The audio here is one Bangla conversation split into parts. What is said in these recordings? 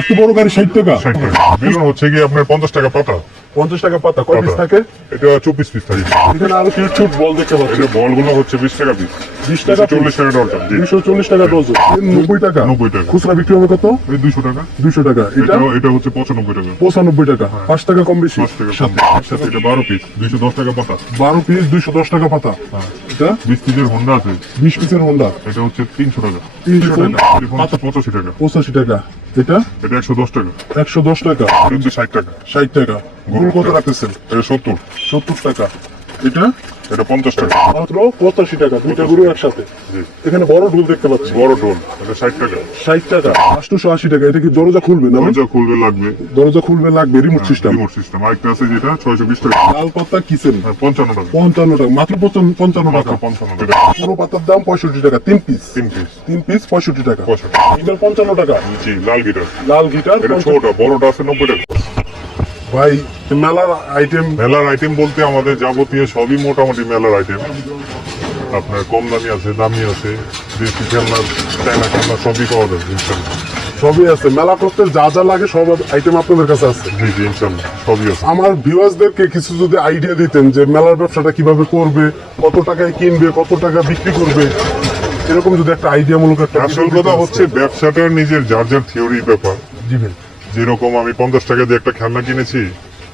এত বড় গাড়ি 60 টাকা? 60 টাকা। বেলুন হচ্ছে কি আপনার 50 টাকা পাতা। 50 টাকা পাতা। কয় পিস থাকে? এটা 24 পিস থাকে। এখানে আরো কি ছোট বল দেখতে পাচ্ছি। এটা বলগুলো হচ্ছে 20 টাকা পিস। 20 টাকা 40 টাকা ডজন। 240 টাকা ডজন। 90 টাকা। 90 টাকা। খুচরা বিক্রি হবে কত? এই 200 টাকা। 200 টাকা। এটা হচ্ছে 95 টাকা। 95 টাকা। 5 টাকা কম বেশি। 5 টাকা সাথে। সাথে এটা 12 পিস 210 টাকা পাতা। 12 পিস 210 টাকা পাতা। এটা 20 পিসের হোন্ডা আছে। 20 পিসের হোন্ডা। এটা হচ্ছে 300 টাকা। 300 টাকা। পাতা 85 টাকা। 85 টাকা। এটা 110 টাকা। 110 টাকা। এটা হচ্ছে 60 টাকা। 60 টাকা। গরু কত রাখতেছেন? এটা 70। 70 টাকা। এটা 50 টাকা। মাত্র 85 টাকা। দুইটা গরু একসাথে। জি। এখানে বড় ঢোল দেখতে পাচ্ছি। বড় ঢোল এটা 60 টাকা। 60 টাকা। 880 টাকা। এটা কি দরজা খুলবে না? দরজা খুলবে লাগবে। দরজা খুলবে লাগবে। Remote system. Remote system. আরেকটা আছে যেটা 620 টাকা। লাল পাতা কিচেন 55 টাকা। 55 টাকা। মাত্র 55 মাত্র টাকা। 55 টাকা। পুরো পাতার দাম 65 টাকা। 3 পিস। 3 পিস 3 পিস 65 টাকা। 65। গিটার 55 টাকা। জি লাল গিটার। লাল গিটার এটা ছোটটা, বড়টা আছে 90 টাকা। ভাই মেলার আইটেম। মেলার আইটেম বলতে আমাদের যাবতীয় সবই মোটামুটি মেলার আইটেম। আপনার কম দামি আছে, দামি আছে, দেশি খেলনা, চায়না খেলনা সবই পাওয়া যাবে ইনশাল্লাহ। সবই আছে। মেলা করতে যা যা লাগে সব আইটেম আপনাদের কাছে আছে। জি জি ইনশাল্লাহ সবই আছে। আমার ভিউয়ার্সদেরকে কিছু যদি আইডিয়া দিতেন যে মেলার ব্যবসাটা কিভাবে করবে, কত টাকায় কিনবে, কত টাকা বিক্রি করবে, এরকম যদি একটা আইডিয়ামূলক একটা আসল কথা হচ্ছে ব্যবসাটার নিজের যার যার থিওরির ব্যাপার। জি ভাই। যেরকম আমি 50 টাকা দিয়ে একটা খেলনা কিনেছি,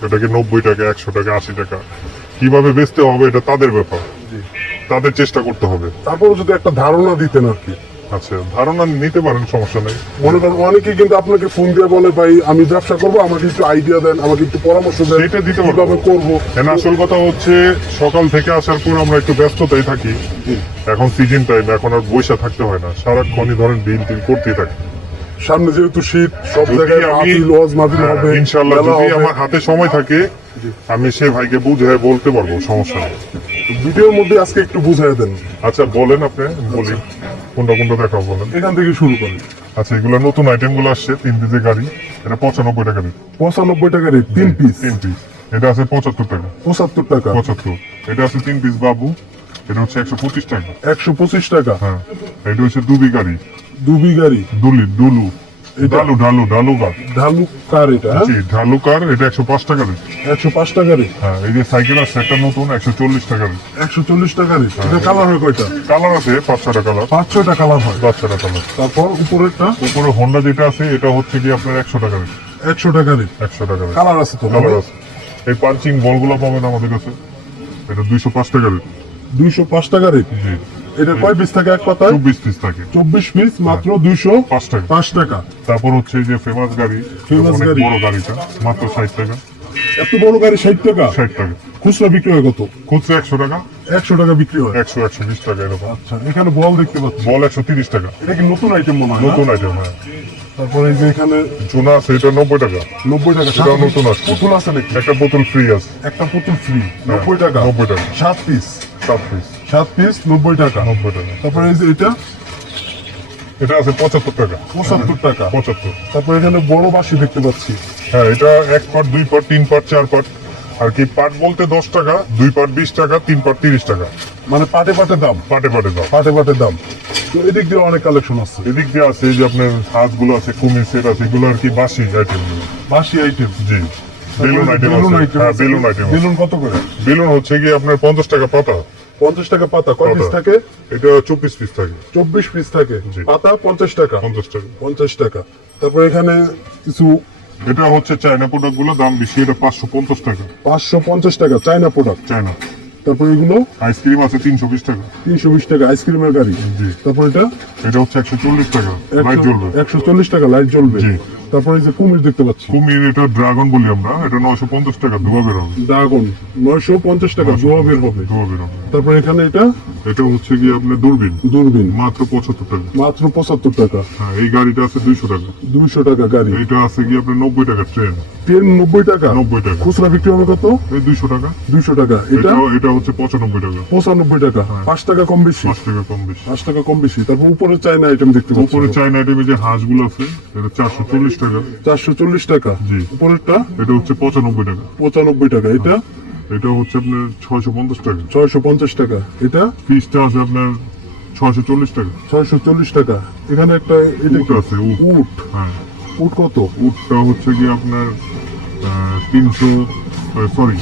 এটাকে 90 টাকা, 100 টাকা, 80 টাকা কিভাবে বেচতে হবে এটা তাদের ব্যাপার, তাদের চেষ্টা করতে হবে। তারপরে যদি একটা ধারণা দিতেন আর কি। আচ্ছা ধারণা নিতে পারেন, সমস্যা নেই। মনে করেন অনেকে কিন্তু আপনাকে ফোন দিয়ে বলে ভাই আমি ব্যবসা করবো, আমাকে একটু আইডিয়া দেন, আমাকে একটু পরামর্শ দেন, সেটা দিতে পারবো। কিভাবে করবো। আসল কথা হচ্ছে সকাল থেকে আসার পর আমরা একটু ব্যস্ততাই থাকি। এখন সিজন টাইম, এখন আর বৈশা থাকতে হয় না, সারাক্ষণই ধরেন ডিল টিল করতেই থাকি। সামনে যেহেতু শীত, সব যদি জায়গায় আমি মাহফিল, ওয়াজ মাহফিল হবে, ইনশাআল্লাহ মেলা যদি হবে। আমার হাতে সময় থাকে আমি সে ভাইকে বুঝায় বলতে পারবো, সমস্যা নেই। ভিডিওর মধ্যে আজকে একটু বুঝাই দেন। আচ্ছা বলেন, আপনি বলি কোনটা কোনটা দেখাও বলেন। এখান থেকে শুরু করেন। আচ্ছা এগুলো নতুন আইটেম গুলো আসছে, 3 পিসের গাড়ি। এটা 95 টাকা রেট। 95 টাকা রেট। 3 পিস। 3 পিস। এটা আছে 75 টাকা। 75 টাকা। 75। এটা আছে 3 পিস বাবু, এটা হচ্ছে 125 টাকা। 125 টাকা। হ্যাঁ এটা হচ্ছে দুবি গাড়ি। দুবি গাড়ি। দুলু ঢালু কার। ঢালু কার এটা? হ্যাঁ? জি ঢালু কার, এটা 105 টাকা রেট। 105 টাকা রেট। হ্যাঁ এই যে সাইকেল আছে একটা নতুন, 140 টাকা রেট। 140 টাকা রেট। এটা কালার হয় কয়টা? কালার আছে 5-6টা কালার। 5-6টা কালার হয়। 5-6টা কালার। তারপর উপরেরটা উপরে হোন্ডা যেটা আছে এটা হচ্ছে কি আপনার 100 টাকা রেট। 100 টাকা রেট। 100 টাকা রেট। কালার আছে তো? কালার আছে। এই পাঞ্চিং বলগুলো পাবেন আমাদের কাছে, এটা 205 টাকা রেট। 205 টাকা রেট। জি এটা কয় পিস থাকে এক পাতায়? 24 পিস থাকে। 24 পিস মাত্র 205 5 টাকা। টাকা। তারপর হচ্ছে এই যে ফেমাস গাড়ি, ফেমাস অনেক গাড়ি। বড় গাড়িটা মাত্র 60 টাকা। এত বড় গাড়ি 60 টাকা? 60 টাকা। খুচরা বিক্রি হয় কত? খুচরা 100 টাকা, 100 টাকা বিক্রি হয়। 100-120 টাকা এরকম। আচ্ছা এখানে বল দেখতে পাচ্ছি। বল 130 টাকা। এটা কি নতুন আইটেম মনে হয়? নতুন আইটেম। হ্যাঁ তারপরে এই যে এখানে চুনা আছে, এটা 90 টাকা। 90 টাকা। এটাও নতুন আসছে। পুতুল আছে নাকি? একটা বোতল ফ্রি আছে। একটা পুতুল ফ্রি 90 টাকা। 90 টাকা। 7 পিস। 7 পিস 7 পিস 90 টাকা। 90 টাকা। তারপরে এই যে এটা এটা আছে 75 টাকা। 75 টাকা। 75। তারপরে এখানে বড় বাঁশি দেখতে পাচ্ছি। হ্যাঁ এটা 1 পার্ট, 2 পার্ট, 3 পার্ট, 4 পার্ট। আর কি পার্ট বলতে 10 টাকা, 2 পার্ট 20 টাকা, 3 পার্ট 30 টাকা। মানে পাটে পাটে দাম। পাটে পাটে দাম। পাটে পাটে দাম। তো এদিক দিয়ে অনেক কালেকশন আছে। এদিক দিয়ে আছে এই যে আপনার হাতগুলো আছে, কুমির সেট আছে, এগুলো আর কি বাসি আইটেম। বাঁশি আইটেম। জি বেলুন আইটেম আছে। হ্যাঁ বেলুন আইটেম আছে। বেলুন কত করে? বেলুন হচ্ছে কি আপনার 50 টাকা পাতা। 50 টাকা পাতা। কয় পিস পাতা। থাকে? এটা 24 পিস থাকে। 24 পিস থাকে। জি। পাতা 50 টাকা। 50 টাকা। 50 টাকা। তারপর এখানে কিছু এটা হচ্ছে চায়না প্রোডাক্ট গুলো দাম বেশি, এটা 550 টাকা 550 টাকা চায়না প্রোডাক্ট। চায়না। তারপর এগুলো আইসক্রিম আছে 320 টাকা। 320 টাকা আইসক্রিমের গাড়ি। জি। তারপর এটা এটা হচ্ছে 140 টাকা, লাইট জ্বলবে। 140 টাকা লাইট জ্বলবে। জি। তারপর এই যে কুমির দেখতে পাচ্ছি। কুমির এটা ড্রাগন বলি আমরা, এটা 950 টাকা, ধোয়া বের হবে। ড্রাগন 950 টাকা ধোয়া বের হবে। ধোয়া বের হবে। তারপর এখানে এটা এটা হচ্ছে কি আপনার দূরবীন, দূরবীন মাত্র 75 টাকা। মাত্র 75 টাকা। হ্যাঁ এই গাড়িটা আছে 200 টাকা। 200 টাকা গাড়ি। এটা আছে কি আপনার 90 টাকা ট্রেন। ট্রেন 90 টাকা। 90 টাকা। খুচরা বিক্রি হবে কত? এই 200 টাকা। 200 টাকা। এটা এটা হচ্ছে 95 টাকা। 95 টাকা। 5 টাকা কম বেশি। 5 টাকা কম বেশি। 5 টাকা কম বেশি। তারপর উপরে চায়না আইটেম দেখতে পাচ্ছি। উপরে চায়না আইটেমে যে হাঁসগুলো আছে এটা 440 টাকা। 440 টাকা। জি। উপরেরটা এটা হচ্ছে 95 টাকা। 95 টাকা। এটা এটা হচ্ছে আপনার 650 টাকা। 650 টাকা। এটা পিসটা আছে আপনার 640 টাকা। 640 টাকা। এখানে একটা এটা উট আছে, উট। উট। হ্যাঁ উট কত? উটটা হচ্ছে কি আপনার 300, সরি